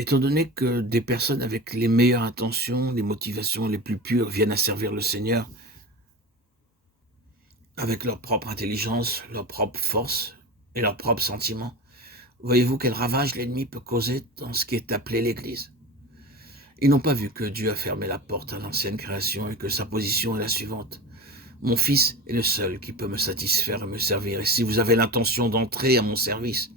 Étant donné que des personnes avec les meilleures intentions, les motivations les plus pures viennent à servir le Seigneur avec leur propre intelligence, leur propre force et leurs propres sentiments, voyez-vous quel ravage l'ennemi peut causer dans ce qui est appelé l'Église? Ils n'ont pas vu que Dieu a fermé la porte à l'ancienne création et que sa position est la suivante. Mon fils est le seul qui peut me satisfaire et me servir. Et si vous avez l'intention d'entrer à mon service,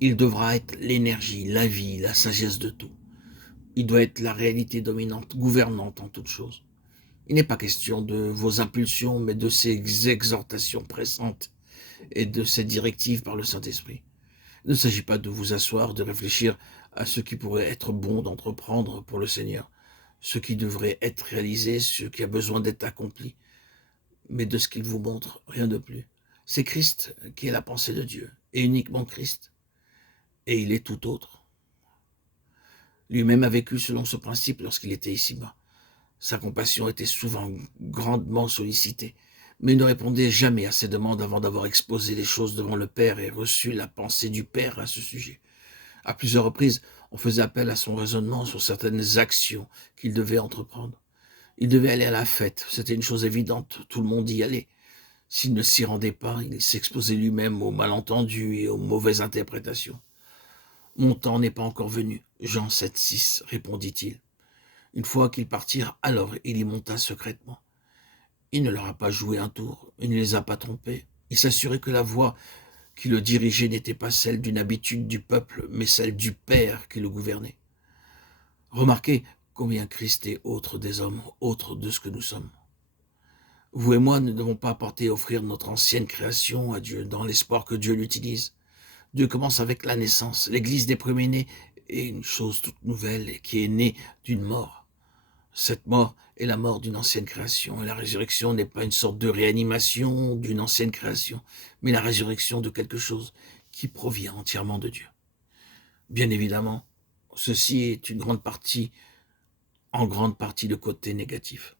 il devra être l'énergie, la vie, la sagesse de tout. Il doit être la réalité dominante, gouvernante en toutes choses. Il n'est pas question de vos impulsions, mais de ces exhortations pressantes et de ces directives par le Saint-Esprit. Il ne s'agit pas de vous asseoir, de réfléchir à ce qui pourrait être bon d'entreprendre pour le Seigneur, ce qui devrait être réalisé, ce qui a besoin d'être accompli, mais de ce qu'il vous montre, rien de plus. C'est Christ qui est la pensée de Dieu, et uniquement Christ, et il est tout autre. Lui-même a vécu selon ce principe lorsqu'il était ici-bas. Sa compassion était souvent grandement sollicitée, mais il ne répondait jamais à ses demandes avant d'avoir exposé les choses devant le Père et reçu la pensée du Père à ce sujet. À plusieurs reprises, on faisait appel à son raisonnement sur certaines actions qu'il devait entreprendre. Il devait aller à la fête, c'était une chose évidente, tout le monde y allait. S'il ne s'y rendait pas, il s'exposait lui-même aux malentendus et aux mauvaises interprétations. Mon temps n'est pas encore venu, Jean 7,6, répondit-il. Une fois qu'ils partirent, alors il y monta secrètement. Il ne leur a pas joué un tour, il ne les a pas trompés. Il s'assurait que la voix qui le dirigeait n'était pas celle d'une habitude du peuple, mais celle du Père qui le gouvernait. Remarquez combien Christ est autre des hommes, autre de ce que nous sommes. Vous et moi ne devons pas apporter et offrir notre ancienne création à Dieu dans l'espoir que Dieu l'utilise. Dieu commence avec la naissance. L'Église des premiers-nés est une chose toute nouvelle et qui est née d'une mort. Cette mort est la mort d'une ancienne création, et la résurrection n'est pas une sorte de réanimation d'une ancienne création, mais la résurrection de quelque chose qui provient entièrement de Dieu. Bien évidemment, ceci est en grande partie le côté négatif.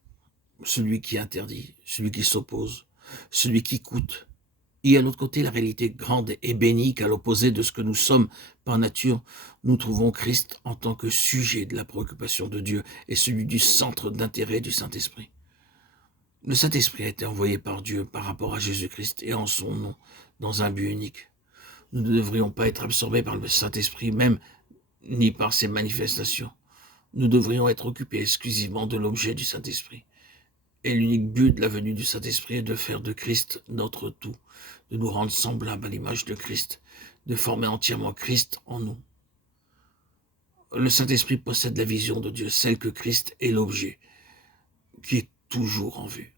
Celui qui interdit, celui qui s'oppose, celui qui coûte. Et à l'autre côté, la réalité grande et bénie qu'à l'opposé de ce que nous sommes par nature, nous trouvons Christ en tant que sujet de la préoccupation de Dieu et celui du centre d'intérêt du Saint-Esprit. Le Saint-Esprit a été envoyé par Dieu par rapport à Jésus-Christ et en son nom, dans un but unique. Nous ne devrions pas être absorbés par le Saint-Esprit même, ni par ses manifestations. Nous devrions être occupés exclusivement de l'objet du Saint-Esprit. Et l'unique but de la venue du Saint-Esprit est de faire de Christ notre tout, de nous rendre semblables à l'image de Christ, de former entièrement Christ en nous. Le Saint-Esprit possède la vision de Dieu, celle que Christ est l'objet, qui est toujours en vue.